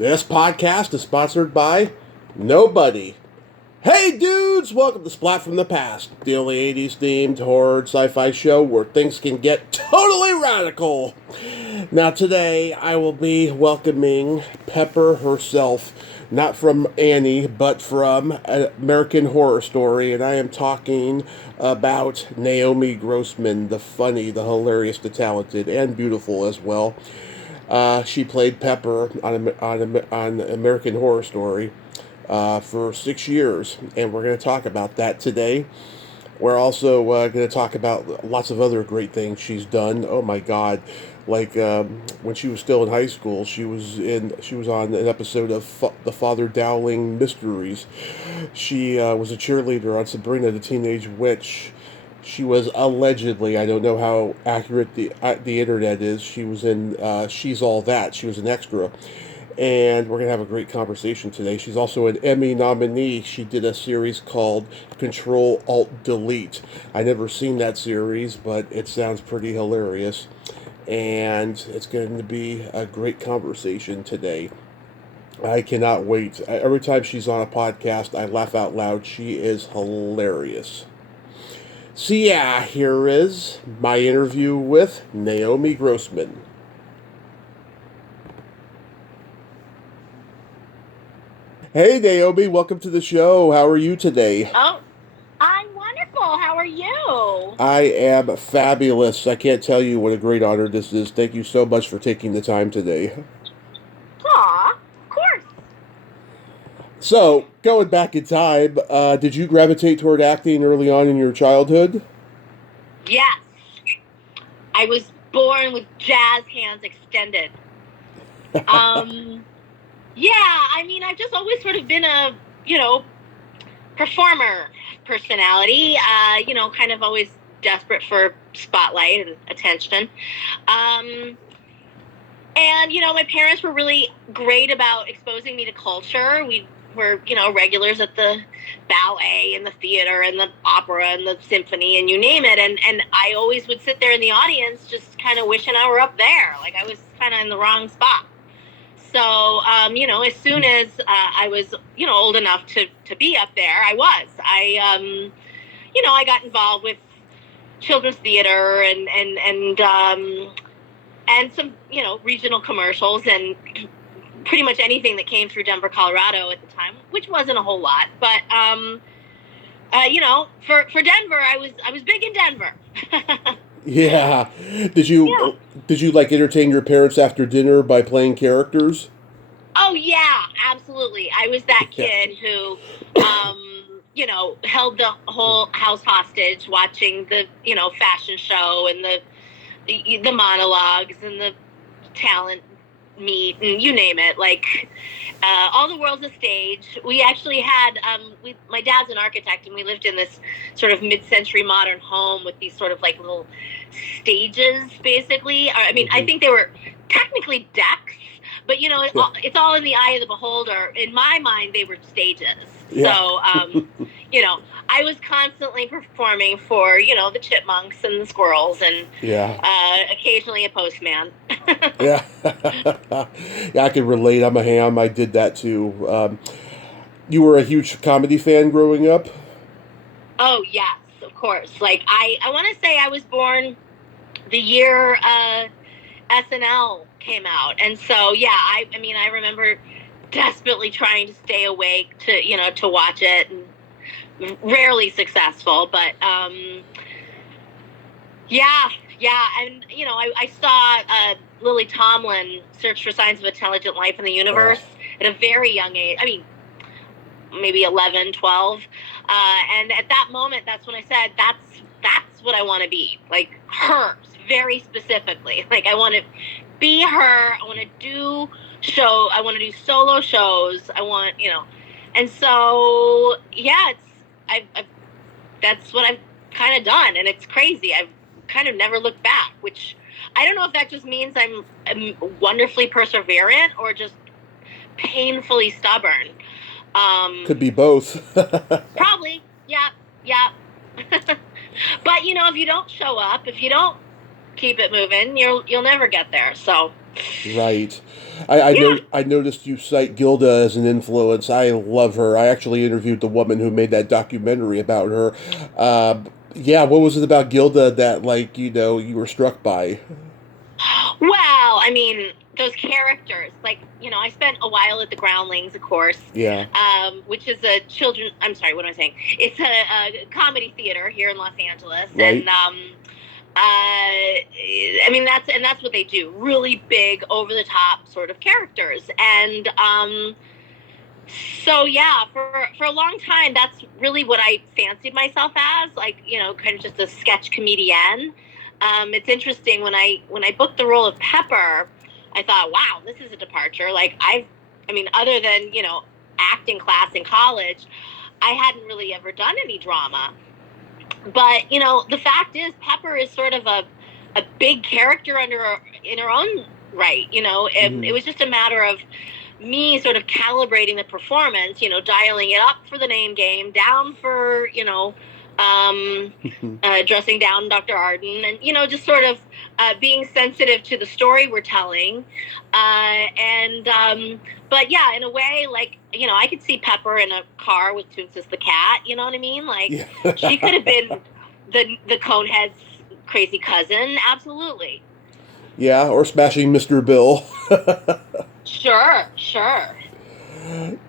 This podcast is sponsored by nobody. Hey dudes, welcome to Splat from the Past, the only 80s themed horror sci-fi show where things can get totally radical. Now today I will be welcoming Pepper herself, not from Annie, but from American Horror Story, and I am talking about Naomi Grossman, the funny, the hilarious, the talented, and beautiful as well. She played Pepper on American Horror Story for 6 years, and we're going to talk about that today. We're also going to talk about lots of other great things she's done. Oh my God! Like when she was still in high school, she was on an episode of the Father Dowling Mysteries. She was a cheerleader on Sabrina the Teenage Witch. She was allegedly, I don't know how accurate the internet is, she was in She's All That. She was an extra. And we're going to have a great conversation today. She's also an Emmy nominee. She did a series called Control Alt Delete. I never seen that series, but it sounds pretty hilarious. And it's going to be a great conversation today. I cannot wait. Every time she's on a podcast, I laugh out loud. She is hilarious. So yeah, here is my interview with Naomi Grossman. Hey Naomi, welcome to the show. How are you today? Oh, I'm wonderful. How are you? I am fabulous. I can't tell you what a great honor this is. Thank you so much for taking the time today. Aw, of course. So, going back in time, did you gravitate toward acting early on in your childhood? Yes. I was born with jazz hands extended. Yeah, I mean, I've just always sort of been a, performer personality, kind of always desperate for spotlight and attention. And, my parents were really great about exposing me to culture. We were, regulars at the ballet and the theater and the opera and the symphony and you name it. And I always would sit there in the audience just kind of wishing I were up there. Like I was kind of in the wrong spot. So, as soon as I was, old enough to be up there, I was. I got involved with children's theater and some, regional commercials and pretty much anything that came through Denver, Colorado at the time, which wasn't a whole lot. But, for Denver, I was big in Denver. Yeah. Did you like entertain your parents after dinner by playing characters? Oh yeah, absolutely. I was that kid who, held the whole house hostage watching the, fashion show and the monologues and the talent meet and you name it. Like, all the world's a stage. We actually had, my dad's an architect and we lived in this sort of mid-century modern home with these sort of like little stages, basically. I mean, I think they were technically decks, but it's all in the eye of the beholder. In my mind, they were stages. Yeah. So, I was constantly performing for, the chipmunks and the squirrels and occasionally a postman. Yeah. Yeah, I can relate. I'm a ham. I did that too. You were a huge comedy fan growing up? Oh, yes, of course. Like, I want to say I was born the year SNL came out. And so, yeah, I remember desperately trying to stay awake to watch it. And rarely successful, but yeah. And I saw Lily Tomlin Search for Signs of Intelligent Life in the Universe at a very young age. I mean, maybe 11, 12. And at that moment, that's when I said, that's what I want to be. Like her, very specifically. Like I want to be her. I want to do solo shows. I want, and so, yeah, that's what I've kind of done. And it's crazy. I've kind of never looked back, which I don't know if that just means I'm wonderfully perseverant or just painfully stubborn. Could be both. Probably. Yeah. But if you don't show up, if you don't keep it moving, you'll never get there. So Right. I Yeah. know. I noticed you cite Gilda as an influence. I love her. I actually interviewed the woman who made that documentary about her. Uh, yeah, what was it about Gilda that, like, you were struck by? Well, I mean, those characters, like, I spent a while at the Groundlings, of course, Yeah. which is a I'm sorry, what am I saying? It's a comedy theater here in Los Angeles. Right. And, I mean, that's what they do. Really big, over the top sort of characters. And, so yeah, for a long time, that's really what I fancied myself as, like, kind of just a sketch comedian. It's interesting when I booked the role of Pepper, I thought, wow, this is a departure. Like I mean, other than acting class in college, I hadn't really ever done any drama. But the fact is, Pepper is sort of a big character in her own right. And it was just a matter of me sort of calibrating the performance, dialing it up for the name game, down for, dressing down Dr. Arden, and, just sort of being sensitive to the story we're telling. But yeah, in a way, like, I could see Pepper in a car with Toonces the cat, you know what I mean? Like, Yeah. she could have been the Conehead's crazy cousin, absolutely. Yeah, or smashing Mr. Bill. Sure.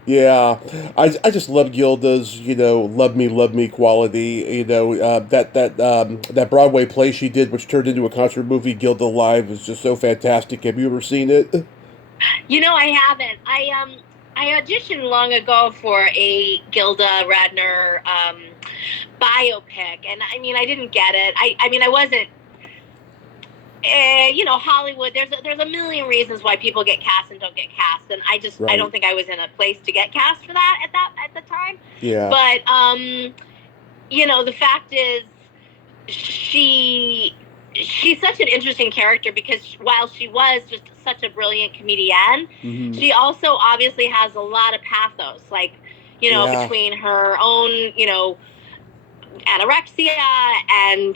Yeah, I just love Gilda's, love me quality. That Broadway play she did, which turned into a concert movie, Gilda Live, was just so fantastic. Have you ever seen it? I haven't. I auditioned long ago for a Gilda Radner biopic, and I mean, I didn't get it. I mean, I wasn't. Hollywood. There's a million reasons why people get cast and don't get cast, and I don't Right. think I was in a place to get cast for that at the time. Yeah. But the fact is, she's such an interesting character because while she was just such a brilliant comedian, Mm-hmm. she also obviously has a lot of pathos, like, Yeah. between her own, anorexia and,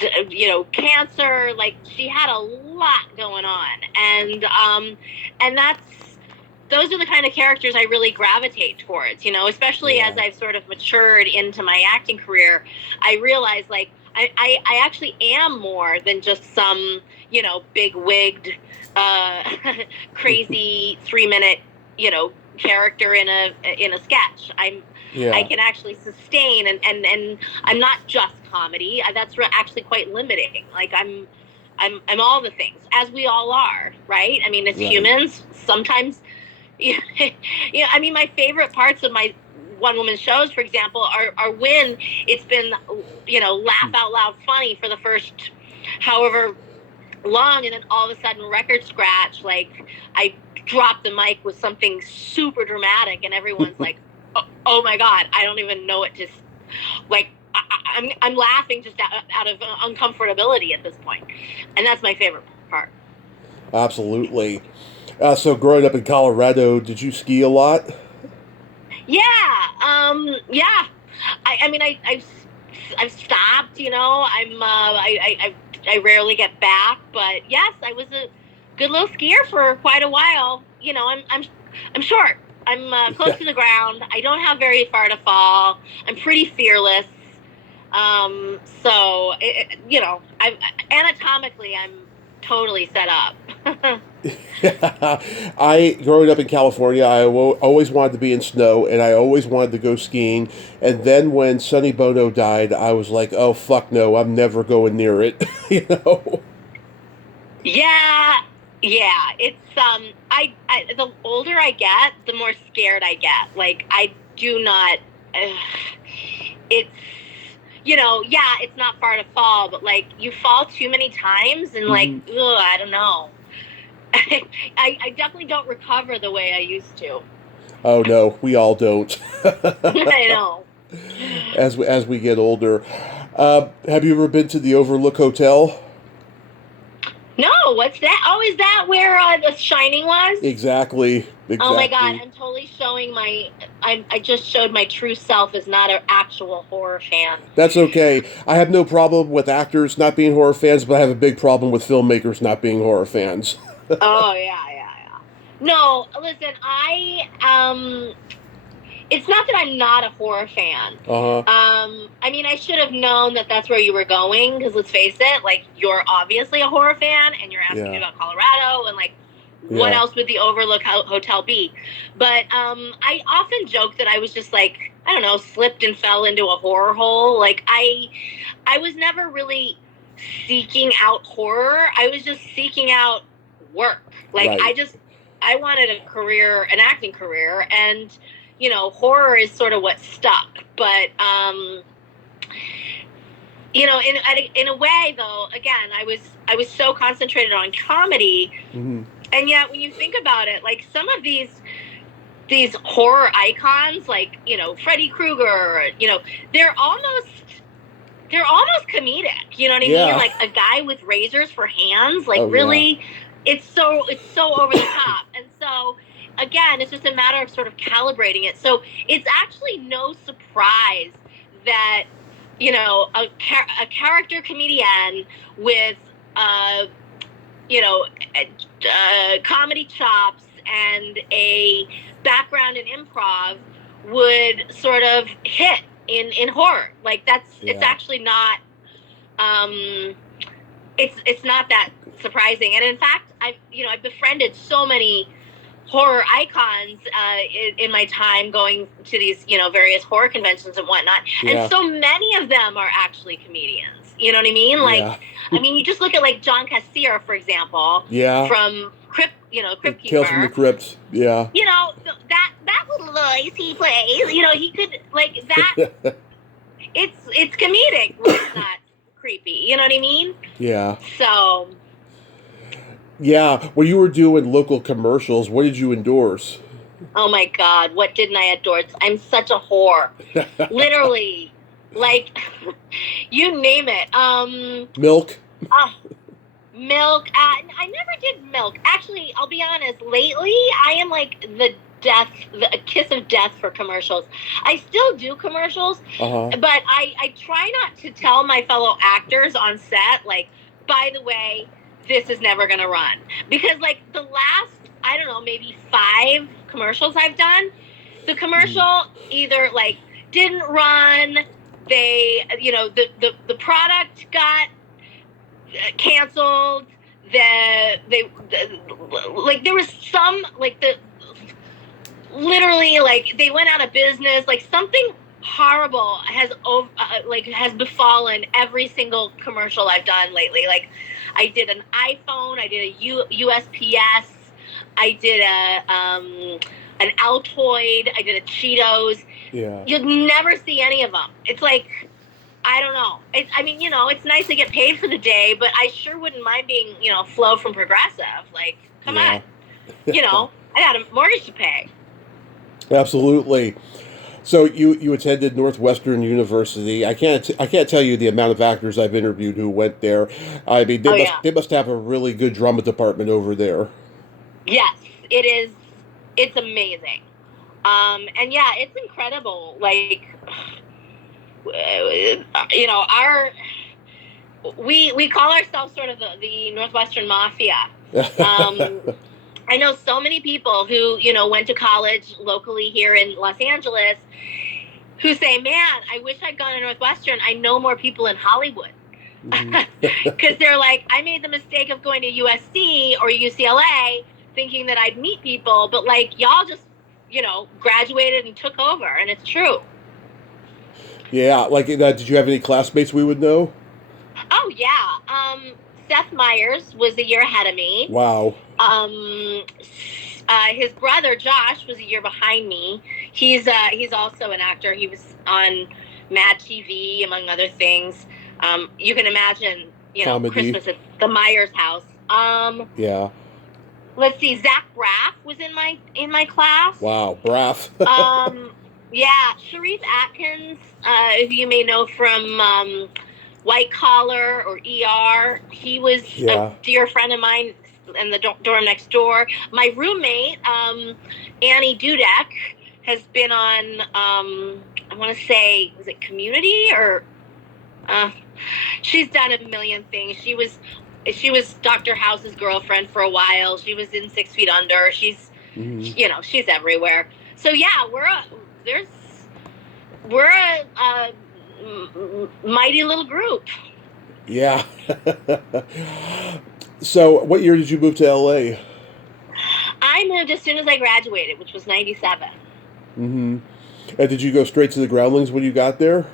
cancer. Like, she had a lot going on. And those are the kind of characters I really gravitate towards, especially Yeah. as I've sort of matured into my acting career. I realize, like, I actually am more than just some, big wigged, crazy 3 minute, character in a sketch. I Yeah. can actually sustain, and I'm not just comedy. That's actually quite limiting. Like, I'm all the things, as we all are, right? I mean, as Right. humans, sometimes, I mean, my favorite parts of my one woman shows, for example, are when it's been, laugh out loud funny for the first however long, and then all of a sudden, record scratch, like, I drop the mic with something super dramatic, and everyone's like, oh my God, I don't even know what to, like, I'm laughing just out of uncomfortability at this point. And that's my favorite part. Absolutely. So growing up in Colorado, did you ski a lot? Yeah. Yeah. I mean, I've stopped, I rarely get back, but yes, I was a good little skier for quite a while. I'm short. I'm close to the ground. I don't have very far to fall. I'm pretty fearless. So I anatomically, I'm totally set up. Growing up in California, always wanted to be in snow, and I always wanted to go skiing. And then when Sonny Bono died, I was like, oh, fuck no, I'm never going near it. you know? Yeah, yeah. It's the older I get, the more scared I get. Like, I do not. It's yeah, it's not far to fall, but, like, you fall too many times, and, like, Mhm. I don't know. I definitely don't recover the way I used to. Oh no, we all don't. I know. As we get older. Have you ever been to the Overlook Hotel? No, what's that? Oh, is that where The Shining was? Exactly. Oh my God, Exactly. I'm totally showing I just showed my true self as not an actual horror fan. That's okay. I have no problem with actors not being horror fans, but I have a big problem with filmmakers not being horror fans. Oh yeah, No, listen, it's not that I'm not a horror fan. Uh-huh. I mean, I should have known that that's where you were going, because let's face it, like, you're obviously a horror fan, and you're asking me Yeah. about Colorado, and, like, what Yeah. else would the Overlook Hotel be? But I often joke that I was just, like, I don't know, slipped and fell into a horror hole. Like, I was never really seeking out horror. I was just seeking out work. Like, Right. I wanted a career, an acting career, and horror is sort of what stuck. But in a way, though, again, I was so concentrated on comedy, Mm-hmm. and yet when you think about it, like, some of these horror icons, like Freddy Krueger, they're almost comedic. You know what I mean? Yeah. Like, a guy with razors for hands. Like, Oh, really, it's so over the top. And so, again, it's just a matter of sort of calibrating it. So it's actually no surprise that a character comedian with comedy chops and a background in improv would sort of hit in horror. Like, it's actually not it's not that surprising. And in fact, I've befriended so many horror icons in my time going to these various horror conventions and whatnot, and so many of them are actually comedians. You know what I mean? Like, I mean, you just look at, like, John Cassier, for example, from Crypt Keeper. Tales from the Crypt. Yeah. That little voice he plays. He could, like, that. It's comedic. It's not creepy. You know what I mean? Yeah. So. Yeah. When you were doing local commercials, what did you endorse? Oh my God, what didn't I adore? I'm such a whore. Literally. Like, you name it. Milk. Milk. I never did milk. Actually, I'll be honest, lately I am like the kiss of death for commercials. I still do commercials, but I try not to tell my fellow actors on set, like, by the way, this is never going to run. Because, like, the last, I don't know, maybe 5 commercials I've done, the commercial either, like, didn't run, they, the product got canceled, like, there was some, like, literally, like, they went out of business, like, something horrible has befallen every single commercial I've done lately. Like, I did an iPhone, I did a USPS, I did an Altoid, I did a Cheetos. Yeah. You'd never see any of them. It's like, I don't know. It's nice to get paid for the day, but I sure wouldn't mind being, Flo from Progressive. Like, come on. I got a mortgage to pay. Absolutely. So you attended Northwestern University. I can't tell you the amount of actors I've interviewed who went there. I mean, they must have a really good drama department over there. Yes, it is. It's amazing. And yeah, it's incredible. Like, we call ourselves sort of the Northwestern Mafia. I know so many people who, went to college locally here in Los Angeles who say, man, I wish I'd gone to Northwestern. I know more people in Hollywood. Because they're like, I made the mistake of going to USC or UCLA thinking that I'd meet people, but, like, y'all just, graduated and took over, and it's true. Yeah, like, did you have any classmates we would know? Oh, yeah. Seth Meyers was a year ahead of me. Wow. His brother Josh was a year behind me. He's also an actor. He was on Mad TV, among other things. You can imagine, Comedy. Christmas at the Myers house. Yeah. Let's see. Zach Braff was in my class. Wow, Braff. Yeah, Sharif Atkins, who you may know from White Collar or ER. He was a dear friend of mine in the dorm next door. My roommate, Annie Dudek, has been on, I want to say, was it Community or... she's done a million things. She was she was Dr. House's girlfriend for a while. She was in 6 Feet Under. She's, she's everywhere. So yeah, we're a mighty little group. Yeah. So, what year did you move to LA? I moved as soon as I graduated, which was 97. Mm-hmm. And did you go straight to the Groundlings when you got there?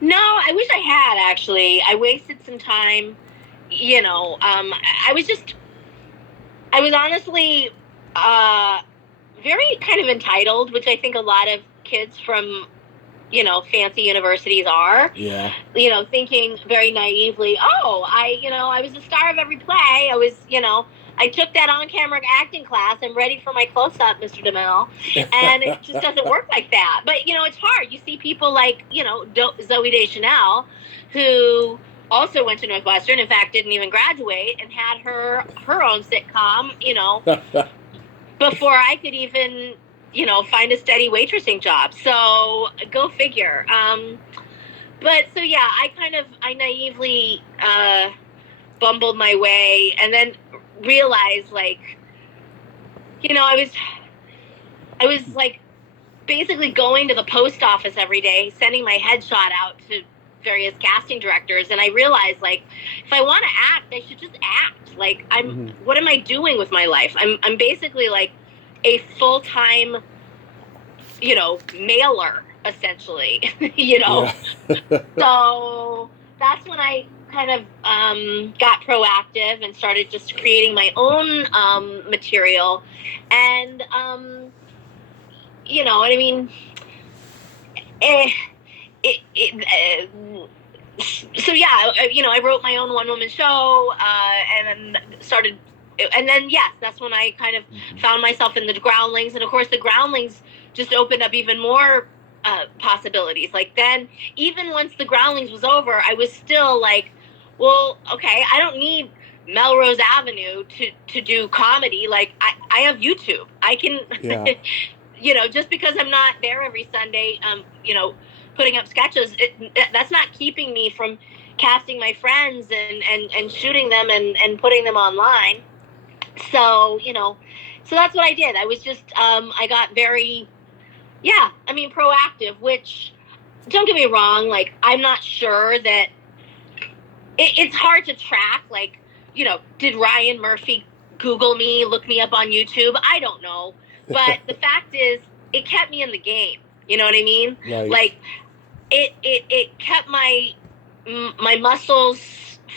No, I wish I had, actually. I wasted some time. I was honestly very kind of entitled, which I think a lot of kids from, fancy universities are. Yeah. Thinking very naively, I was the star of every play. I took that on-camera acting class. I'm ready for my close-up, Mr. DeMille. And it just doesn't work like that. But, it's hard. You see people like, Zooey Deschanel, who also went to Northwestern, in fact, didn't even graduate, and had her own sitcom, before I could even, find a steady waitressing job. So go figure. But so, yeah, I naively bumbled my way, and then realized, like, I was like basically going to the post office every day, sending my headshot out to various casting directors, and I realized, like, if I want to act, I should just act. Like, what am I doing with my life? I'm basically like a full-time, mailer, essentially, Yeah. So that's when I kind of got proactive and started just creating my own material. And, what I mean? So yeah, I wrote my own one-woman show, and then yes, that's when I kind of found myself in the Groundlings, and of course the Groundlings just opened up even more possibilities. Like, then, even once the Groundlings was over, I was still like, well, okay, I don't need Melrose Avenue to do comedy. Like, I have YouTube. I can, just because I'm not there every Sunday, putting up sketches, that's not keeping me from casting my friends and shooting them and putting them online. So, so that's what I did. I was just, I got very, proactive, which, don't get me wrong, like, I'm not sure that it's hard to track, like, did Ryan Murphy Google me, look me up on YouTube? I don't know. But the fact is, it kept me in the game. You know what I mean? Right. Like, it kept my muscles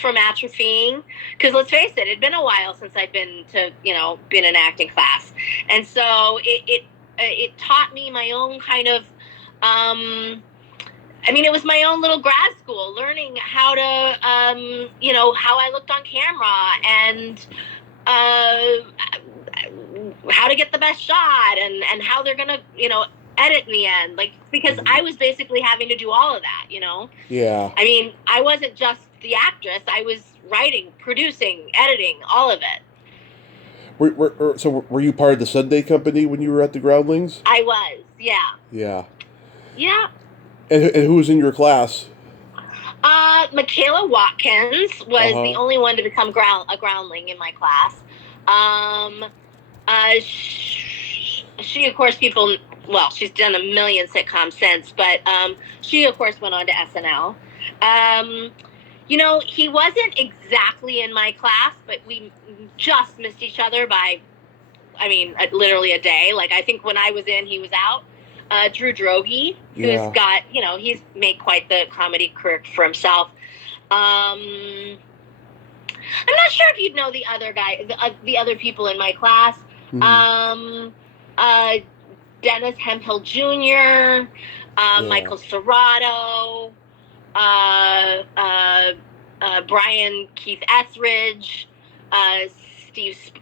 from atrophying, because let's face it, it'd been a while since I'd been in acting class, and so it taught me my own kind of it was my own little grad school, learning how to how I looked on camera, and how to get the best shot, and how they're gonna edit in the end, like, because I was basically having to do all of that. Yeah. I mean, I wasn't just the actress. I was writing, producing, editing, all of it. So were you part of the Sunday company when you were at the Groundlings? I was, yeah. Yeah. Yeah. And who was in your class? Michaela Watkins was the only one to become a groundling in my class. She, of course, she's done a million sitcoms since, but she, of course, went on to SNL. He wasn't exactly in my class, but we just missed each other by, literally a day. Like, I think when I was in, he was out. Drew Droege, who's got, he's made quite the comedy career for himself. I'm not sure if you'd know the other guy, the other people in my class. Dennis Hemphill Jr., Michael Serrato, Brian Keith Etheridge,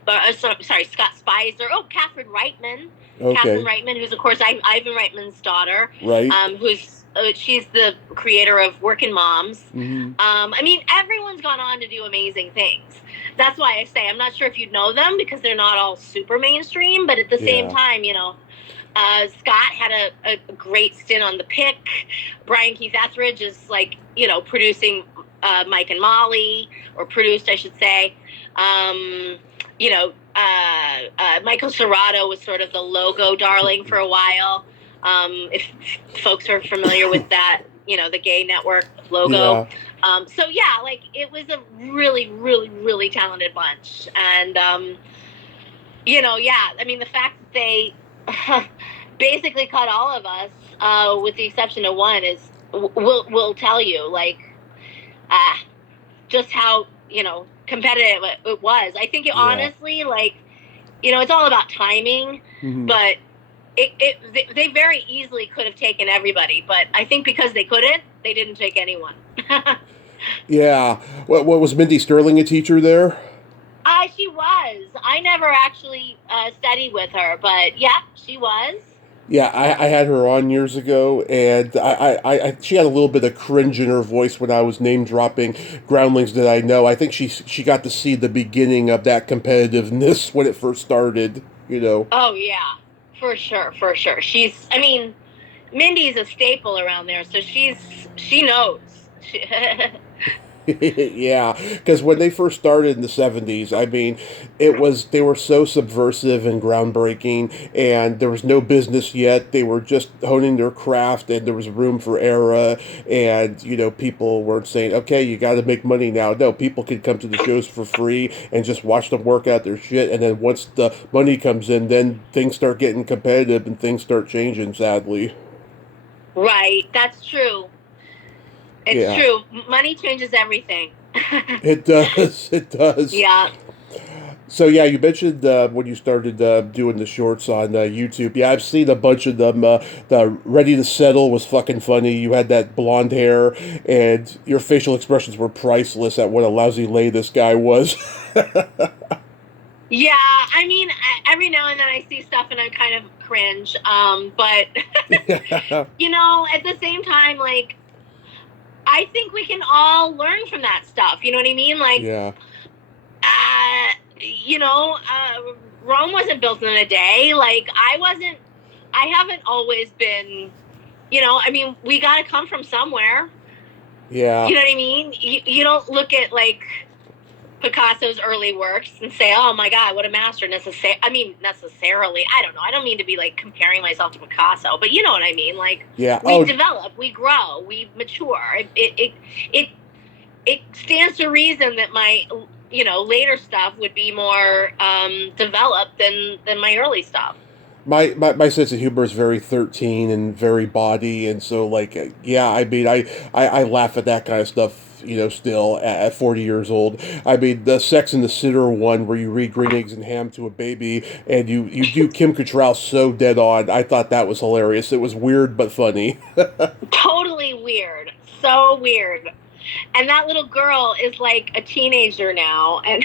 Scott Spicer. Oh, Catherine Reitman. Okay. Catherine Reitman, who's, of course, Ivan Reitman's daughter. Right. She's the creator of Working Moms. Everyone's gone on to do amazing things. That's why I say I'm not sure if you'd know them, because they're not all super mainstream, but at the same time, Scott had a great stint on The Pick. Brian Keith Etheridge is, like, producing Mike and Molly, or produced, I should say. You know, Michael Serrato was sort of the logo darling for a while. If folks are familiar with that, you know, the Gay Network logo. Yeah. So yeah, like it was a really, really, really talented bunch. And, you know, yeah, I mean, the fact that they basically cut all of us, with the exception of one, is will tell you, like, just how, you know, competitive it was. I think honestly, like, you know, it's all about timing, but they very easily could have taken everybody, but I think because they couldn't, they didn't take anyone. Yeah. What was Mindy Sterling a teacher there? She was. I never actually studied with her, but yeah, she was. Yeah, I had her on years ago, and she had a little bit of cringe in her voice when I was name dropping groundlings that I know. I think she got to see the beginning of that competitiveness when it first started. You know. Oh yeah, for sure, for sure. I mean, Mindy's a staple around there, so she knows. Yeah, because when they first started in the 70s, I mean, they were so subversive and groundbreaking, and there was no business yet. They were just honing their craft, and there was room for error, and, you know, people weren't saying, okay, you got to make money now. No, people could come to the shows for free and just watch them work out their shit, and then once the money comes in, then things start getting competitive and things start changing, sadly. Right, that's true. It's true. Money changes everything. It does. It does. Yeah. So yeah, you mentioned when you started doing the shorts on YouTube. Yeah, I've seen a bunch of them. The Ready to Settle was fucking funny. You had that blonde hair, and your facial expressions were priceless at what a lousy lay this guy was. Yeah, I mean, every now and then I see stuff and I kind of cringe. But you know, at the same time, like, I think we can all learn from that stuff. You know what I mean? Like, yeah. You know, Rome wasn't built in a day. Like, I haven't always been, you know, I mean, we got to come from somewhere. Yeah. You know what I mean? You don't look at, like, Picasso's early works and say, oh my God, what a master. Necessarily, I don't know. I don't mean to be like comparing myself to Picasso, but you know what I mean? Like, we develop, we grow, we mature. It stands to reason that my, you know, later stuff would be more developed than my early stuff. My sense of humor is very 13 and very body, and so, like, yeah, I mean, I laugh at that kind of stuff, you know, still at 40 years old. I mean, the Sex and the Sitter one where you read Green Eggs and Ham to a baby, and you do Kim Cattrall so dead on. I thought that was hilarious. It was weird but funny. Totally weird. So weird. And that little girl is like a teenager now. And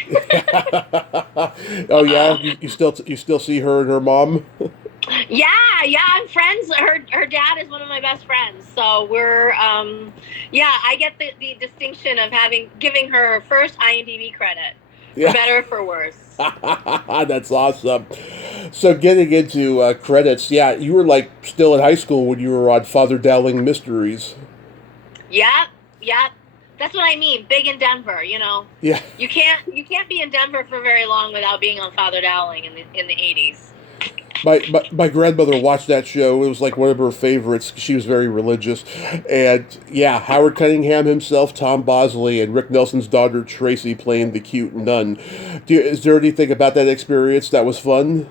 oh yeah, you still see her and her mom? Yeah, I'm friends. Her dad is one of my best friends. So we're yeah, I get the distinction of giving her first IMDb credit. For better or for worse. That's awesome. So getting into credits, yeah, you were like still in high school when you were on Father Dowling Mysteries. Yep. That's what I mean. Big in Denver, you know. Yeah. You can't be in Denver for very long without being on Father Dowling in the 80s. My grandmother watched that show. It was like one of her favorites. She was very religious. And yeah, Howard Cunningham himself, Tom Bosley, and Rick Nelson's daughter Tracy playing the cute nun. Is there anything about that experience that was fun?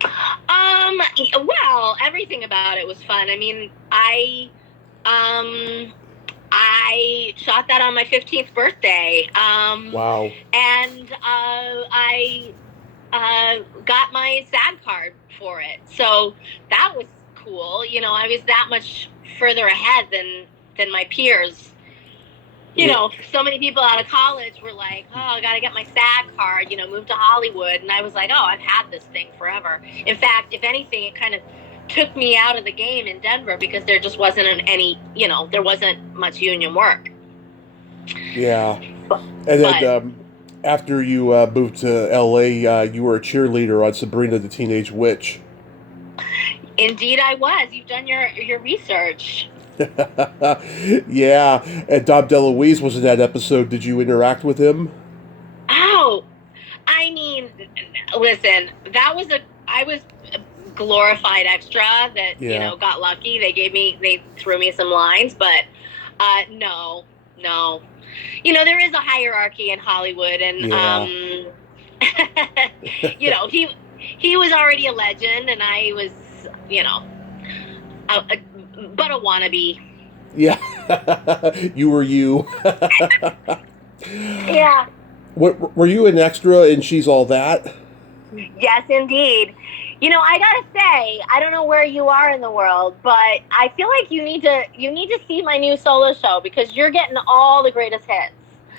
Well, everything about it was fun. I mean, I shot that on my 15th birthday. Wow. And I got my SAG card for it. So that was cool. You know, I was that much further ahead than my peers. You know, so many people out of college were like, oh, I got to get my SAG card, you know, move to Hollywood. And I was like, oh, I've had this thing forever. In fact, if anything, it kind of took me out of the game in Denver because there just wasn't any, you know, there wasn't much union work. Yeah. And then after you moved to LA, you were a cheerleader on Sabrina the Teenage Witch. Indeed I was. You've done your research. Yeah, and Dom DeLuise was in that episode. Did you interact with him? Oh, I mean, listen, I was a glorified extra that, Yeah, got lucky. They threw me some lines, but no, no. There is a hierarchy in Hollywood, and yeah, he was already a legend, and I was, you know, but a wannabe. yeah. You were you. Yeah. What were you an extra in She's All That? Yes, indeed. I gotta say, I don't know where you are in the world, but I feel like you need to see my new solo show because you're getting all the greatest hits.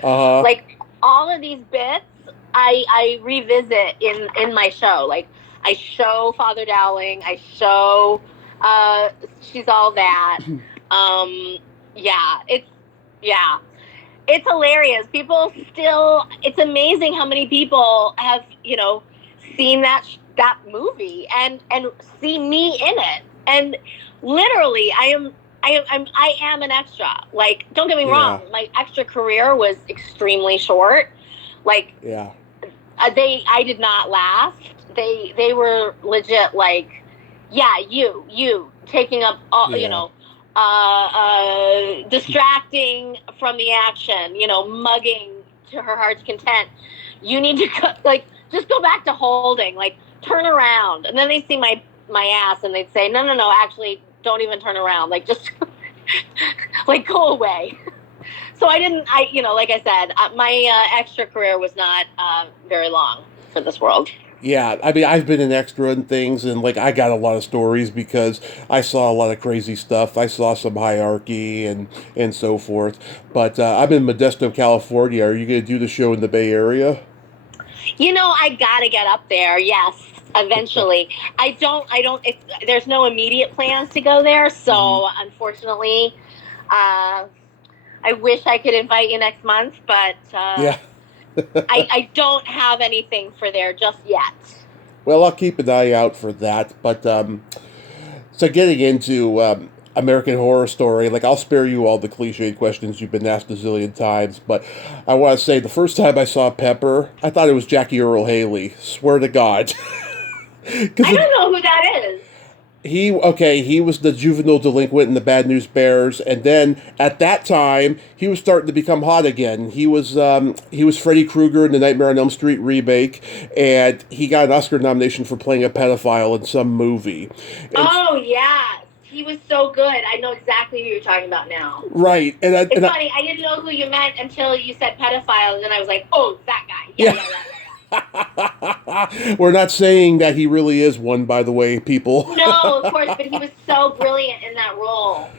Uh huh. Like all of these bits, I revisit in my show. Like I show Father Dowling, I show She's All That. Um, yeah, yeah, it's hilarious. It's amazing how many people have seen that movie and see me in it. And literally, I am an extra. Like, don't get me Yeah, wrong, my extra career was extremely short. Like, yeah, I did not last. They were legit. Like, yeah, you taking up all yeah. distracting from the action, mugging to her heart's content. You need to like just go back to holding, like turn around, and then they see my ass and they'd say, no, no, no, actually, don't even turn around, like just like go away. So I didn't, like I said, my extra career was not very long for this world. Yeah, I mean, I've been an extra in things, and like I got a lot of stories because I saw a lot of crazy stuff. I saw some hierarchy and so forth. But I'm in Modesto, California. Are you going to do the show in the Bay Area? I gotta get up there. Yes, eventually. There's no immediate plans to go there. Hmm. So unfortunately, uh, I wish I could invite you next month, but Yeah. I don't have anything for there just yet. Well, I'll keep an eye out for that. But so getting into American Horror Story, like I'll spare you all the cliche questions you've been asked a zillion times. But I want to say the first time I saw Pepper, I thought it was Jackie Earl Haley. Swear to God. I Because don't know who that is. he was the juvenile delinquent in the Bad News Bears, and then at that time he was starting to become hot again. He was Freddy Krueger in the Nightmare on Elm Street remake, and he got an Oscar nomination for playing a pedophile in some movie. And Oh yes, he was so good. I know exactly who you're talking about now. right, It's funny. I didn't know who you meant until you said pedophile, and then I was like, oh, that guy. Yeah, yeah. yeah, yeah, yeah. We're not saying that he really is one, by the way, people. No, of course, but he was so brilliant in that role.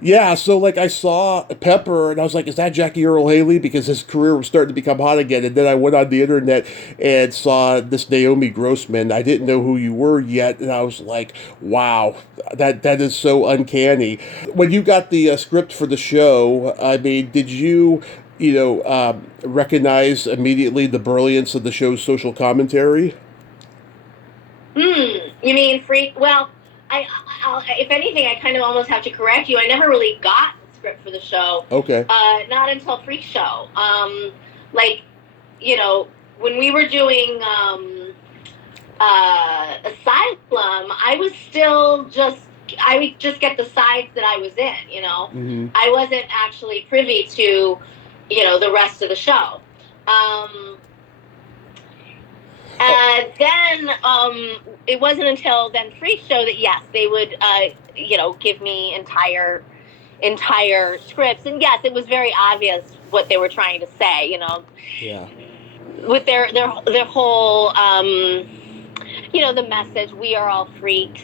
Yeah, so like I saw Pepper and I was like, is that Jackie Earl Haley? Because his career was starting to become hot again. And then I went on the internet and saw this Naomi Grossman. I didn't know who you were yet. And I was like, wow, that is so uncanny. When you got the script for the show, I mean, did you, recognize immediately the brilliance of the show's social commentary? You mean freak? Well, if anything, I kind of almost have to correct you. I never really got the script for the show. Okay. Not until Freak Show. Like, when we were doing Asylum, I would just get the sides that I was in. Hmm. I wasn't actually privy to, the rest of the show. Then it wasn't until then Freak Show that yes, they would give me entire scripts, and yes, it was very obvious what they were trying to say. Yeah. With their whole the message, we are all freaks.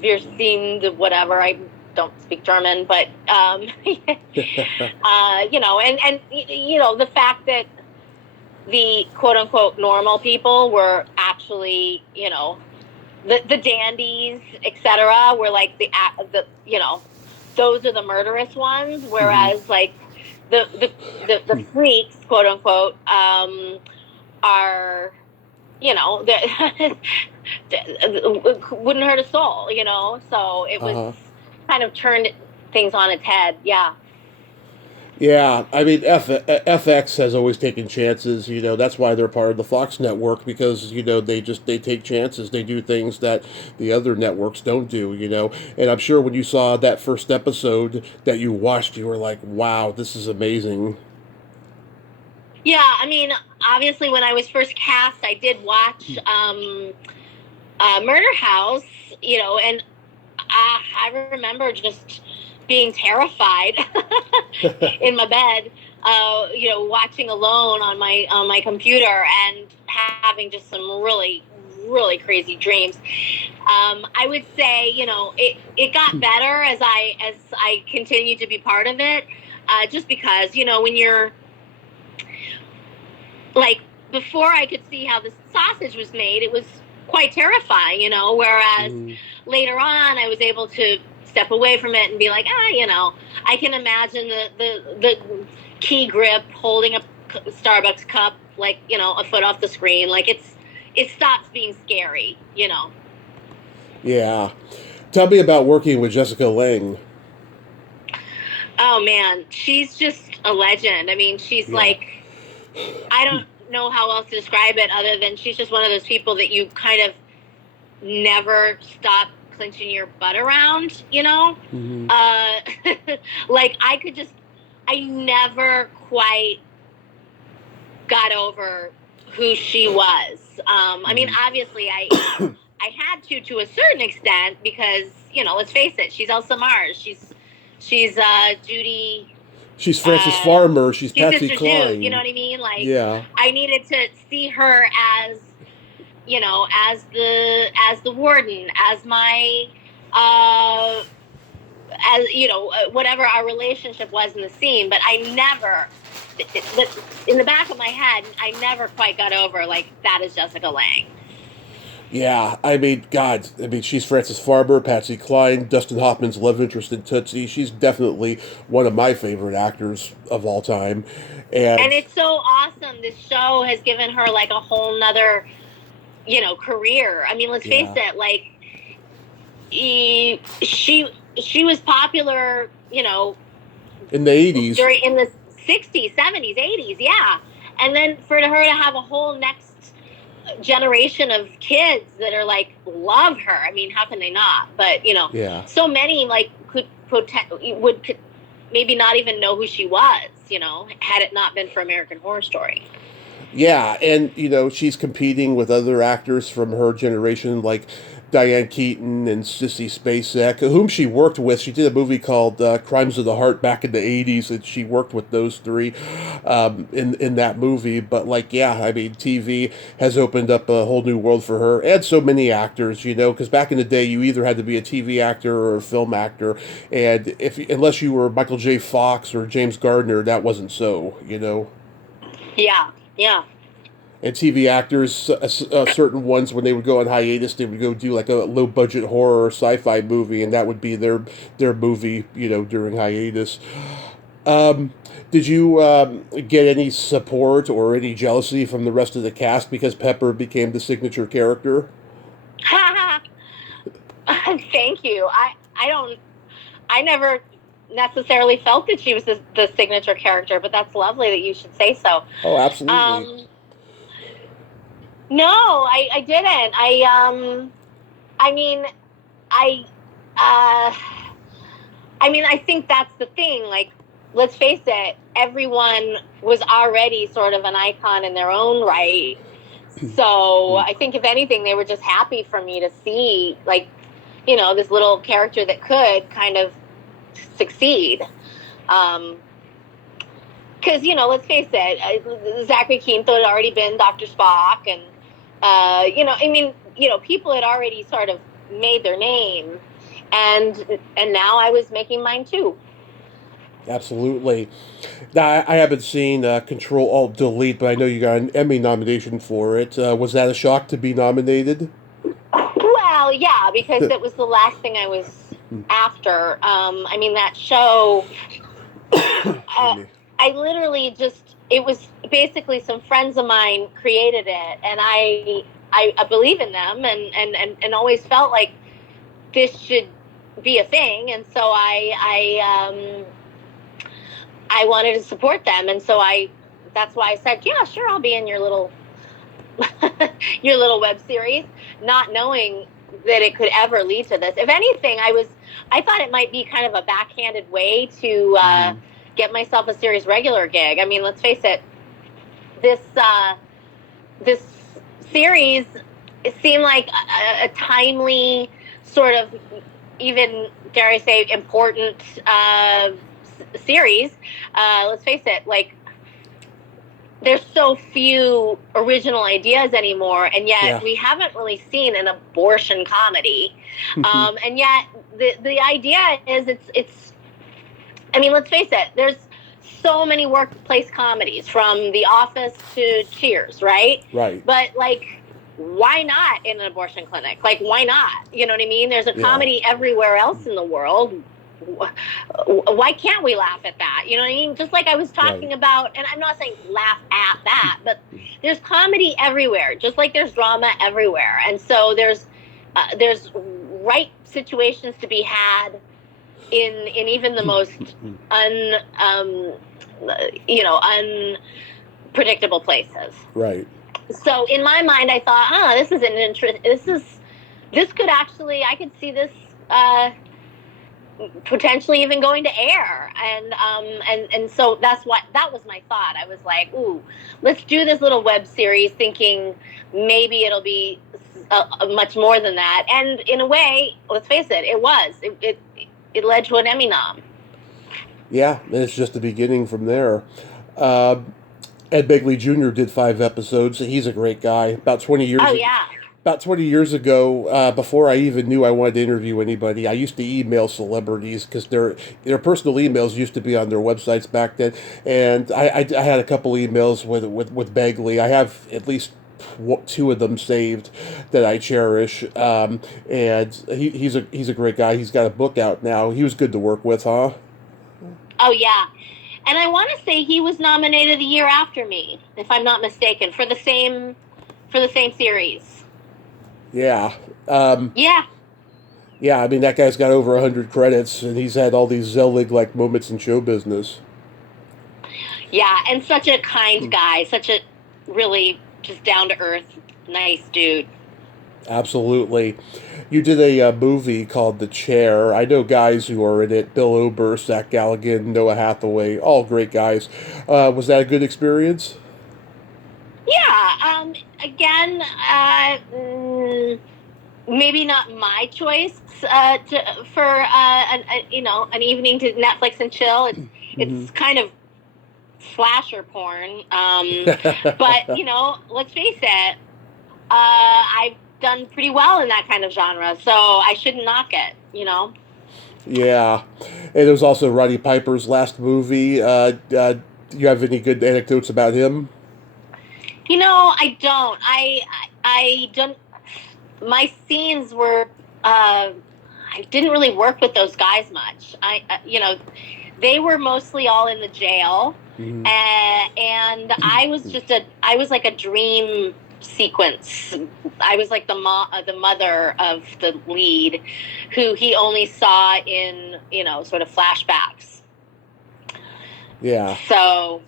Wir sind whatever. I don't speak German, but and the fact that the quote unquote normal people were actually, the dandies, etc., were like the those are the murderous ones, Hmm. whereas like the freaks, quote unquote, are wouldn't hurt a soul, so it was Uh-huh. kind of turned things on its head. Yeah. Yeah, I mean, FX has always taken chances. That's why they're part of the Fox network, because they take chances. They do things that the other networks don't do. And I'm sure when you saw that first episode that you watched, you were like, "Wow, this is amazing." Yeah, I mean, obviously, when I was first cast, I did watch Murder House. And I remember just being terrified in my bed, watching alone on my computer and having just some really, really crazy dreams. I would say, it got better as I continued to be part of it, just because, when you're like, before I could see how the sausage was made, it was quite terrifying, whereas later on I was able to step away from it and be like, I can imagine the key grip holding a Starbucks cup, like, a foot off the screen. Like, it stops being scary. Yeah. Tell me about working with Jessica Lange. Oh man, she's just a legend. I mean, she's like, I don't know how else to describe it other than she's just one of those people that you kind of never stop clenching your butt around, like I never quite got over who she was. I mean, obviously I had to a certain extent because, let's face it, she's Elsa Mars. She's Judy. She's Frances Farmer. She's Patsy Cline. Jude, you know what I mean? Like, yeah. I needed to see her as, as the warden, as my, whatever our relationship was in the scene. But I never, in the back of my head, I never quite got over, like, that is Jessica Lange. Yeah, I mean, she's Frances Farmer, Patsy Cline, Dustin Hoffman's love interest in Tootsie. She's definitely one of my favorite actors of all time. And it's so awesome. This show has given her, like, a whole nother, career. I mean, let's face it, like, she was popular, in the 80s. In the 60s, 70s, 80s, yeah. And then for her to have a whole next generation of kids that are like, love her. I mean, how can they not? But so many like would maybe not even know who she was, had it not been for American Horror Story. Yeah, and she's competing with other actors from her generation, like Diane Keaton and Sissy Spacek, whom she worked with. She did a movie called Crimes of the Heart back in the 80s, and she worked with those three in that movie. But, I mean, TV has opened up a whole new world for her, and so many actors, because back in the day, you either had to be a TV actor or a film actor, and unless you were Michael J. Fox or James Gardner, that wasn't so, Yeah, yeah. And TV actors, certain ones, when they would go on hiatus, they would go do like a low-budget horror or sci-fi movie, and that would be their movie, during hiatus. Did you get any support or any jealousy from the rest of the cast because Pepper became the signature character? Thank you. I never necessarily felt that she was the signature character, but that's lovely that you should say so. Oh, absolutely. No, I didn't. I think that's the thing. Like, let's face it, everyone was already sort of an icon in their own right. So I think if anything, they were just happy for me to see, like, this little character that could kind of succeed. Because, let's face it, Zachary Quinto had already been Dr. Spock, and, people had already sort of made their name, and now I was making mine too. Absolutely. Now, I haven't seen Control-Alt-Delete, but I know you got an Emmy nomination for it. Was that a shock to be nominated? Well, yeah, because it was the last thing I was after. That show... I literally it was basically some friends of mine created it, and I believe in them and always felt like this should be a thing, and so I wanted to support them, and so that's why I said, yeah, sure, I'll be in your little your little web series, not knowing that it could ever lead to this. If anything, I thought it might be kind of a backhanded way to get myself a series regular gig. I mean, let's face it, this series, it seemed like a timely sort of, even dare I say, important series. Let's face it, like, there's so few original ideas anymore, and yet we haven't really seen an abortion comedy. And yet the idea is it's. I mean, let's face it. There's so many workplace comedies, from The Office to Cheers, right? Right. But like, why not in an abortion clinic? Like, why not? You know what I mean? There's a comedy everywhere else in the world. Why can't we laugh at that? You know what I mean? Just like I was talking about, and I'm not saying laugh at that, but there's comedy everywhere, just like there's drama everywhere. And so there's right situations to be had in even the most unpredictable places. Right. So in my mind, I thought, this is an interest. This could actually, I could see this potentially even going to air, and so that was my thought. I was like, ooh, let's do this little web series, thinking maybe it'll be much more than that. And in a way, let's face it, it led to an Emmy nom. Yeah, and it's just the beginning from there. Ed Begley Jr. did 5 episodes. He's a great guy. About 20 years. Oh yeah. About 20 years ago, before I even knew I wanted to interview anybody, I used to email celebrities, because their personal emails used to be on their websites back then. And I had a couple emails with Begley. I have at least 2 of them saved that I cherish. And he's a great guy. He's got a book out now. He was good to work with, huh? Oh yeah. And I want to say he was nominated the year after me, if I'm not mistaken, for the same series. Yeah. Yeah. Yeah, I mean, that guy's got over 100 credits, and he's had all these Zelig-like moments in show business. Yeah, and such a kind guy, such a really just down-to-earth, nice dude. Absolutely. You did a movie called The Chair. I know guys who are in it: Bill Oberst, Zach Galligan, Noah Hathaway, all great guys. Was that a good experience? Yeah. Again, maybe not my choice for an evening to Netflix and chill. It's kind of slasher porn. But let's face it, I've done pretty well in that kind of genre, so I shouldn't knock it. Yeah, and it was also Roddy Piper's last movie. Do you have any good anecdotes about him? I don't. I don't. My scenes were. I didn't really work with those guys much. They were mostly all in the jail, and I was like a dream sequence. I was like the mother of the lead, who he only saw in sort of flashbacks. Yeah. So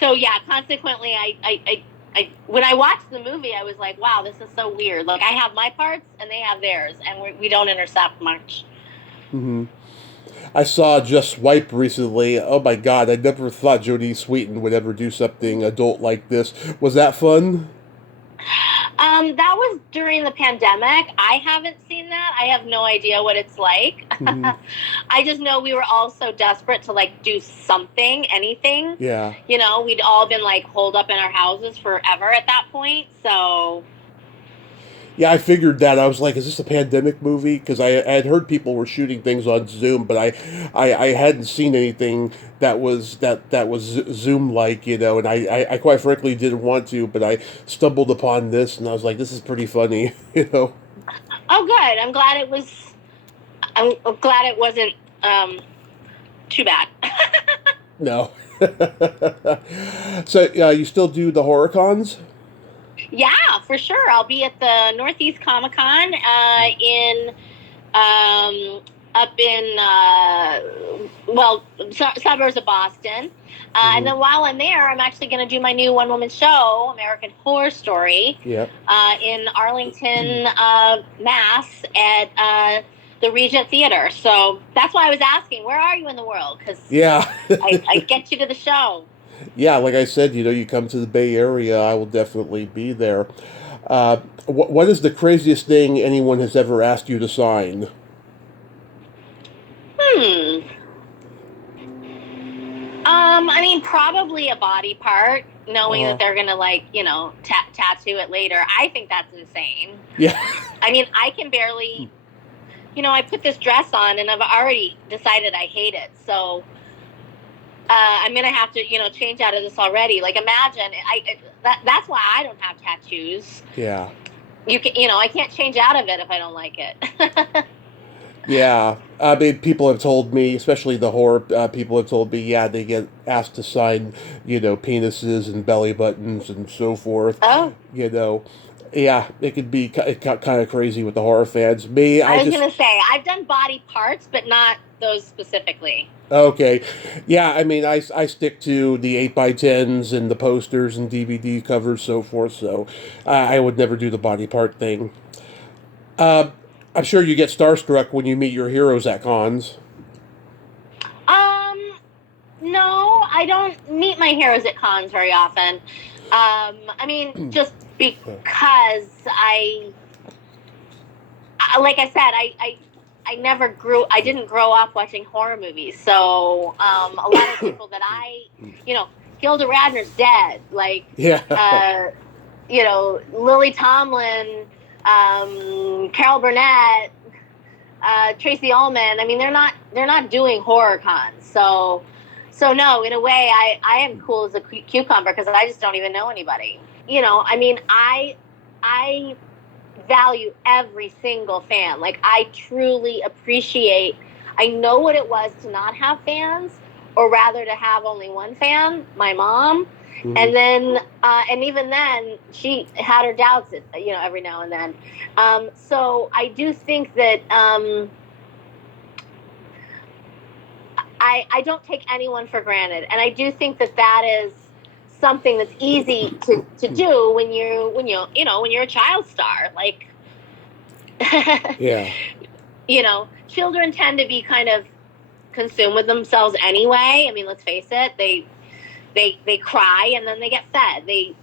yeah. Consequently, I when I watched the movie, I was like, wow, this is so weird. Like, I have my parts and they have theirs, and we don't intersect much. Mm-hmm. I saw Just Swipe recently. Oh my God, I never thought Jodie Sweetin would ever do something adult like this. Was that fun? That was during the pandemic. I haven't seen that. I have no idea what it's like. Mm-hmm. I just know we were all so desperate to do something, anything. Yeah. We'd all been holed up in our houses forever at that point. So. Yeah, I figured that. I was like, is this a pandemic movie? Because I had heard people were shooting things on Zoom, but I hadn't seen anything that was Zoom-like, and I quite frankly didn't want to, but I stumbled upon this, and I was like, this is pretty funny, Oh, good. I'm glad it wasn't too bad. No. So, you still do the horror cons? Yeah, for sure. I'll be at the Northeast Comic-Con in up in suburbs of Boston. And then while I'm there, I'm actually going to do my new one-woman show, American Horror Story, in Arlington, Mass, at the Regent Theater. So that's why I was asking, where are you in the world? Because I get you to the show. Yeah, like I said, you come to the Bay Area, I will definitely be there. What is the craziest thing anyone has ever asked you to sign? I mean, probably a body part, knowing that they're going to, tattoo it later. I think that's insane. Yeah. I mean, I can barely, I put this dress on and I've already decided I hate it. So I'm going to have to, change out of this already. Like, imagine, that's why I don't have tattoos. Yeah. I can't change out of it if I don't like it. Yeah, I mean, people have told me, especially the horror people have told me, they get asked to sign, penises and belly buttons and so forth. Oh. Yeah, it could be kind of crazy with the horror fans. Me, I was going to say, I've done body parts, but not those specifically. Okay. Yeah, I mean, I stick to the 8x10s and the posters and DVD covers, so forth, so I would never do the body part thing. I'm sure you get starstruck when you meet your heroes at cons. No, I don't meet my heroes at cons very often. I mean, just because like I said, I didn't grow up watching horror movies. So, a lot of people that Gilda Radner's dead. Like, Lily Tomlin, Carol Burnett, Tracy Ullman. I mean, they're not doing horror cons. So no, in a way, I am cool as a cucumber because I just don't even know anybody. I mean, I value every single fan. Like, I truly appreciate. I know what it was to not have fans, or rather to have only one fan, my mom. Mm-hmm. And then, and even then, she had her doubts, every now and then. So I do think that I don't take anyone for granted, and I do think that is something that's easy to do when you're a child star. Like, yeah, children tend to be kind of consumed with themselves anyway. I mean, let's face it, they cry and then they get fed. They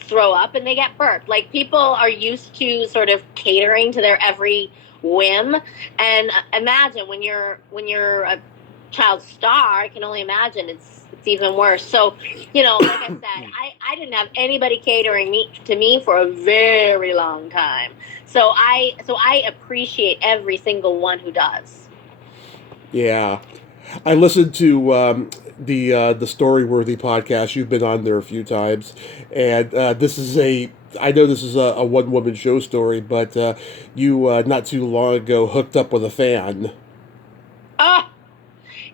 throw up and they get burped. Like, people are used to sort of catering to their every whim. And imagine when you're a child star, I can only imagine it's even worse. So, like I said, I didn't have anybody catering to me for a very long time. So I appreciate every single one who does. Yeah. I listened to the Storyworthy podcast. You've been on there a few times, and I know this is a one-woman show story, but you not too long ago hooked up with a fan. Oh,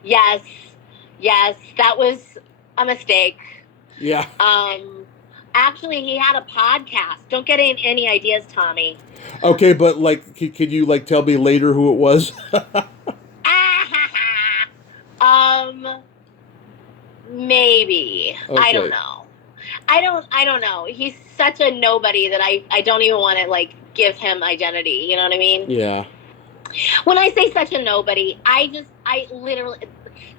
yes, that was a mistake. Yeah. Actually, he had a podcast. Don't get any ideas, Tommy. Okay, but could you tell me later who it was? Maybe. Okay. I don't know. I don't know. He's such a nobody that I don't even want to give him identity. You know what I mean? Yeah. When I say such a nobody, I literally.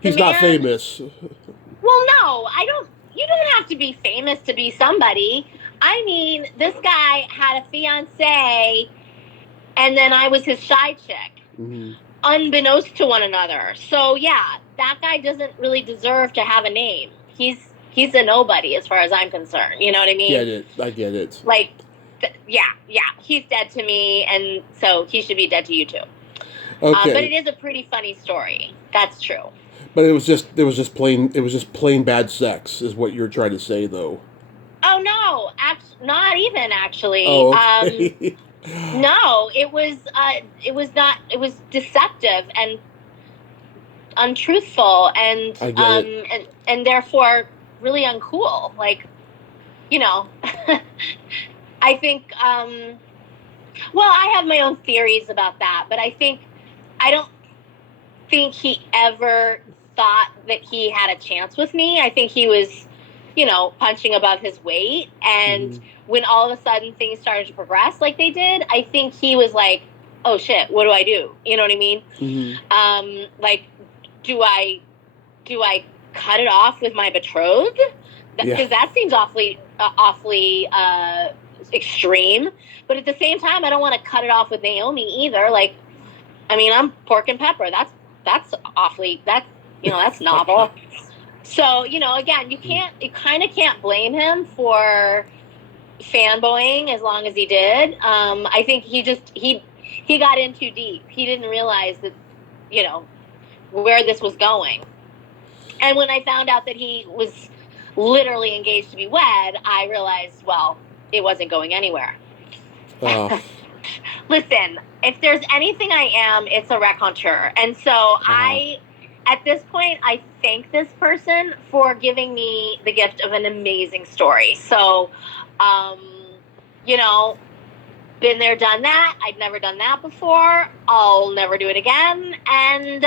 He's not famous. Well, no, you don't have to be famous to be somebody. I mean, this guy had a fiancée, and then I was his side chick. Mm-hmm. Unbeknownst to one another. So yeah, that guy doesn't really deserve to have a name. He's a nobody as far as I'm concerned. You know what I mean? I get it. Yeah, he's dead to me, and so he should be dead to you too. Okay. But it is a pretty funny story. That's true. But it was just plain bad sex, is what you're trying to say, though. Oh no, not even actually. Oh, okay. No, it was not. It was deceptive and untruthful, and and therefore really uncool. I think Well, I have my own theories about that, but I don't think he ever thought that he had a chance with me. I think he was, punching above his weight. And when all of a sudden things started to progress like they did, I think he was like, oh shit, what do I do? You know what I mean? Like, do I cut it off with my betrothed? Because that seems awfully extreme. But at the same time, I don't want to cut it off with Naomi either. Like, I mean, I'm pork and pepper. That's novel. So, again, you kind of can't blame him for fanboying as long as he did. I think he got in too deep. He didn't realize that, where this was going. And when I found out that he was literally engaged to be wed, I realized, well, it wasn't going anywhere. Listen, if there's anything I am, it's a raconteur. And so at this point, I thank this person for giving me the gift of an amazing story. So, been there, done that. I'd never done that before. I'll never do it again. And,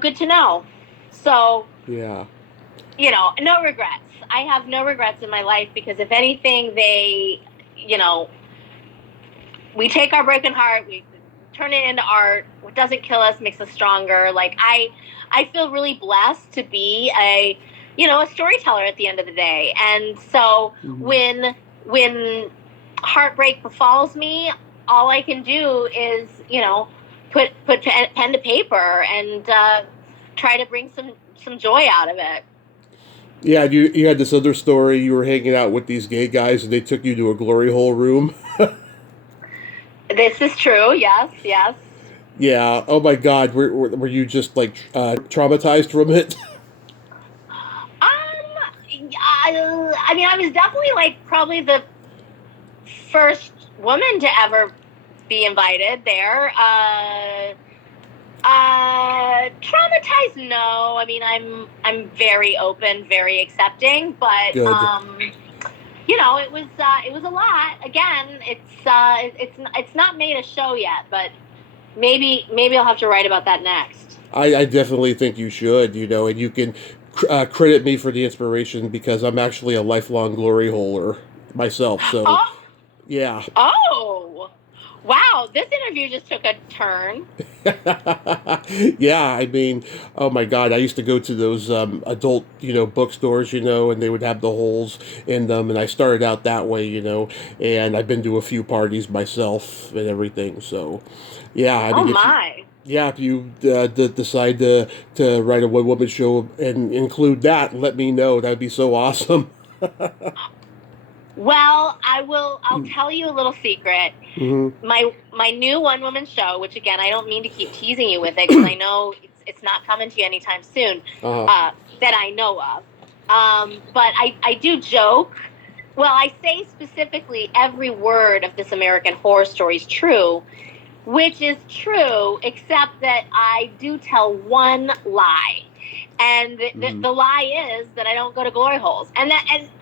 good to know. So, yeah, no regrets. I have no regrets in my life because if anything, they, we take our broken heart, we turn it into art. What doesn't kill us makes us stronger. Like I feel really blessed to be a storyteller at the end of the day. And so when heartbreak befalls me, all I can do is, put pen to paper and try to bring some joy out of it. Yeah, you had this other story. You were hanging out with these gay guys, and they took you to a glory hole room. This is true. Yes. Yeah. Oh my God. Were you just like traumatized from it? I mean, I was definitely like probably the first woman to ever be invited there. Traumatized? No. I mean, I'm very open, very accepting, but Good. it was a lot. Again, it's not made a show yet, but maybe I'll have to write about that next. I definitely think you should. And you can credit me for the inspiration because I'm actually a lifelong glory holer myself. So, yeah. Oh. Wow, this interview just took a turn. Yeah, I mean, oh my God, I used to go to those adult, bookstores, and they would have the holes in them, and I started out that way, and I've been to a few parties myself and everything, so, yeah. I mean, if you decide to write a one-woman show and include that, let me know. That'd be so awesome. Well, I'll tell you a little secret. My new one-woman show, which again, I don't mean to keep teasing you with it because I know it's not coming to you anytime soon, that I know of. But I do joke. Well, I say specifically every word of This American Horror Story is true, which is true, except that I do tell one lie. And the lie is that I don't go to glory holes. And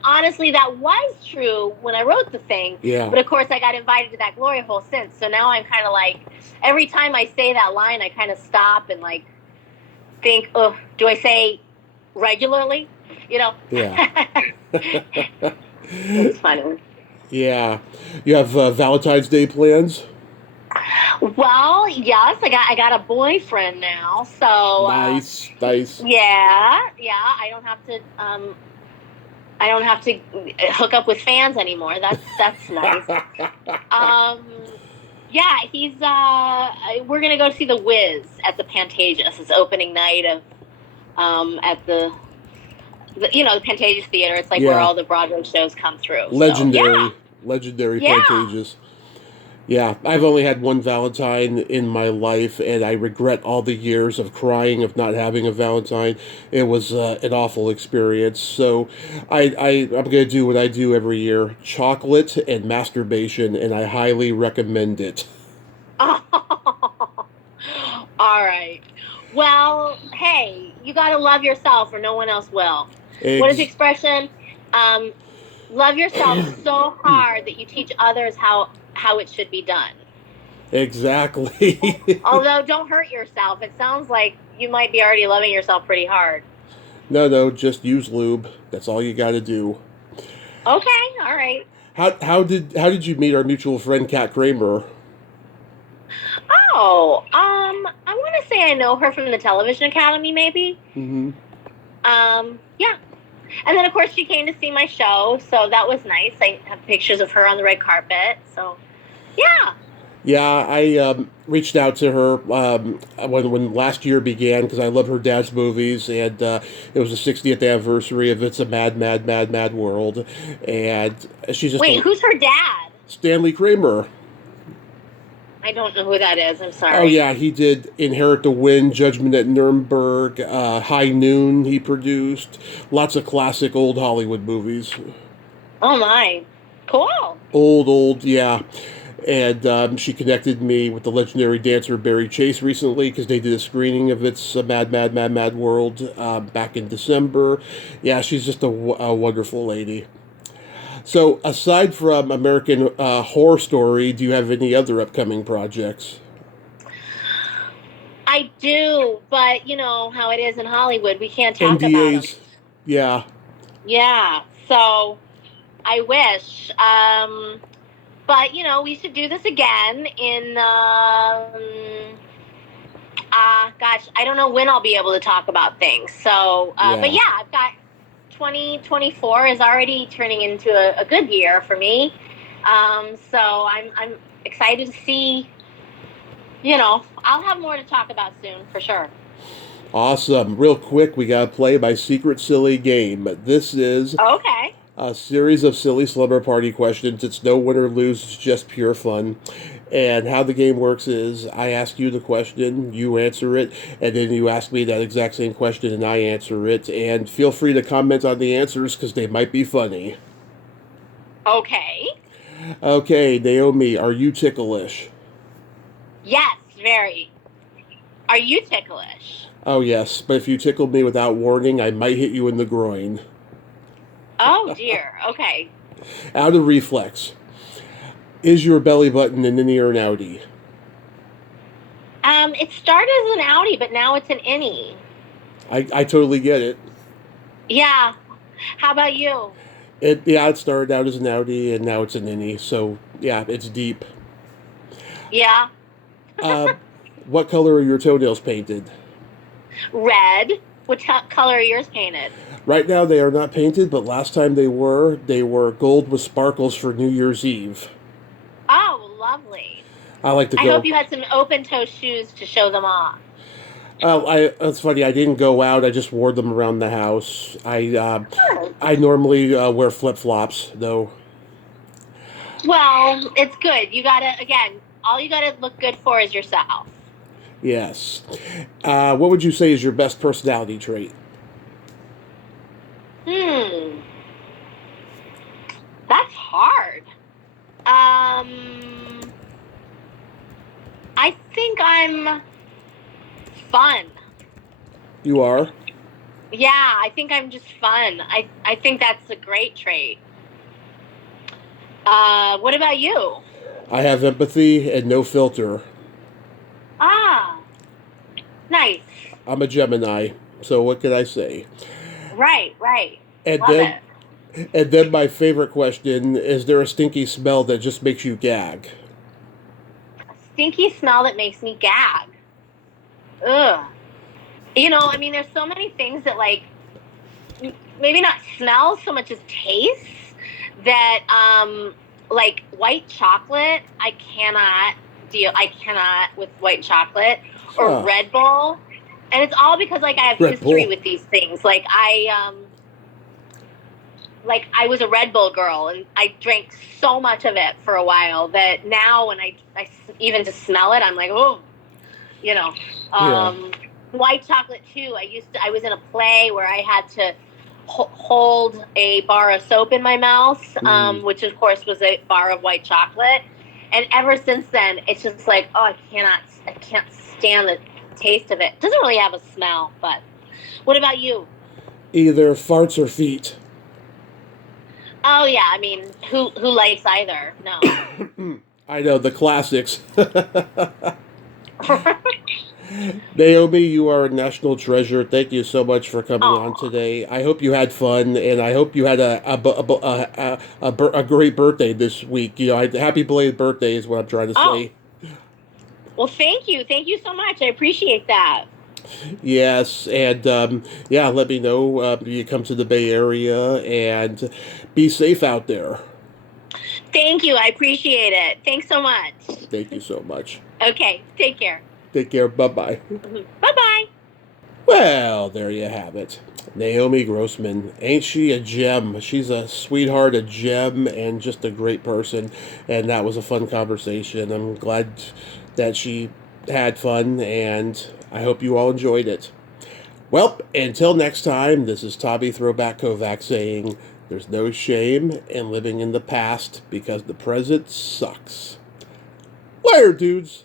honestly, that was true when I wrote the thing. Yeah. But of course, I got invited to that glory hole since. So now I'm kind of like, every time I say that line, I kind of stop and like think, oh, do I say regularly? Yeah. It's funny. Yeah. You have Valentine's Day plans? Well, yes, I got a boyfriend now, so nice. Yeah. I don't have to hook up with fans anymore. That's nice. Yeah, he's we're gonna go see The Wiz at the Pantages. It's opening night of at the Pantages Theater. It's like where all the Broadway shows come through. Legendary Pantages. Yeah, I've only had one Valentine in my life, and I regret all the years of crying of not having a Valentine. It was an awful experience. So I'm going to do what I do every year, chocolate and masturbation, and I highly recommend it. All right. Well, hey, you got to love yourself or no one else will. What is the expression? Love yourself so hard that you teach others how how it should be done. Exactly. Although, don't hurt yourself. It sounds like you might be already loving yourself pretty hard. No, just use lube. That's all you got to do. Okay, all right. How did you meet our mutual friend Kat Kramer? Oh, I want to say I know her from the Television Academy, maybe. Mm-hmm. Yeah. And then, of course, she came to see my show, so that was nice. I have pictures of her on the red carpet, so yeah. Yeah, I reached out to her when last year began because I love her dad's movies, and it was the 60th anniversary of It's a Mad, Mad, Mad, Mad World, and she's just Wait, who's her dad? Stanley Kramer. I don't know who that is. I'm sorry. Oh yeah, he did Inherit the Wind, Judgment at Nuremberg, High Noon. He produced lots of classic old Hollywood movies. Oh my, cool. Old, yeah. And she connected me with the legendary dancer Barry Chase recently because they did a screening of It's a Mad, Mad, Mad, Mad World back in December. Yeah, she's just a wonderful lady. So, aside from American Horror Story, do you have any other upcoming projects? I do, but you know how it is in Hollywood. We can't talk about them. NDAs? Yeah. Yeah, so I wish. But you know, we should do this again in. Gosh, I don't know when I'll be able to talk about things. So, but yeah, I've got 2024 is already turning into a good year for me. So I'm excited to see. You know, I'll have more to talk about soon for sure. Awesome. Real quick, we got to play my secret silly game. This is Okay. a series of silly slumber party questions. It's no win or lose, it's just pure fun. And how the game works is I ask you the question, you answer it, and then you ask me that exact same question and I answer it. And feel free to comment on the answers because they might be funny. Okay. Okay, Naomi, are you ticklish? Yes, very. Are you ticklish? Oh, yes, but if you tickle me without warning, I might hit you in the groin. Oh, dear. Okay. Out of reflex. Is your belly button an innie or an outie? It started as an outie, but now it's an innie. I totally get it. Yeah. How about you? It started out as an outie and now it's an innie. So yeah, it's deep. Yeah. What color are your toenails painted? Red. What color are yours painted? Right now they are not painted, but last time they were gold with sparkles for New Year's Eve. Oh, lovely. I like to go. I hope you had some open-toe shoes to show them off. That's funny. I didn't go out. I just wore them around the house. I normally wear flip-flops, though. Well, it's good. You gotta, again, all you gotta look good for is yourself. Yes. What would you say is your best personality trait? That's hard. I think I'm fun. You are? Yeah, I think I'm just fun. I think that's a great trait. What about you? I have empathy and no filter. Ah, nice. I'm a Gemini, so what can I say? Right. And Love then, it. and then my favorite question, is there a stinky smell that just makes you gag? A stinky smell that makes me gag. Ugh. You know, I mean, there's so many things that, like, maybe not smell so much as taste that, like, white chocolate, I cannot with white chocolate or Red Bull. And it's all because, like, I have history with these things. Like, I was a Red Bull girl, and I drank so much of it for a while that now when I even to smell it, I'm like, oh, you know. White chocolate, too. I was in a play where I had to hold a bar of soap in my mouth, which, of course, was a bar of white chocolate. And ever since then, it's just like, oh, I can't stand the taste of it. It doesn't really have a smell, but what about you? Either farts or feet. Oh yeah, I mean, who likes either? No. I know, the classics. Naomi, you are a national treasure. Thank you so much for coming on Oh, today. I hope you had fun, and I hope you had a great birthday this week. Happy belated birthday is what I'm trying to oh. say. Well, thank you. Thank you so much. I appreciate that. Yes, and yeah, let me know if you come to the Bay Area, and be safe out there. Thank you. I appreciate it. Thanks so much. Thank you so much. Okay. Take care. Take care. Bye bye. Bye bye. Well, there you have it. Naomi Grossman. Ain't she a gem? She's a sweetheart, a gem, and just a great person. And that was a fun conversation. I'm glad that she had fun, and I hope you all enjoyed it. Well, until next time, this is Tommy Throwback Kovac saying there's no shame in living in the past because the present sucks. Later, dudes.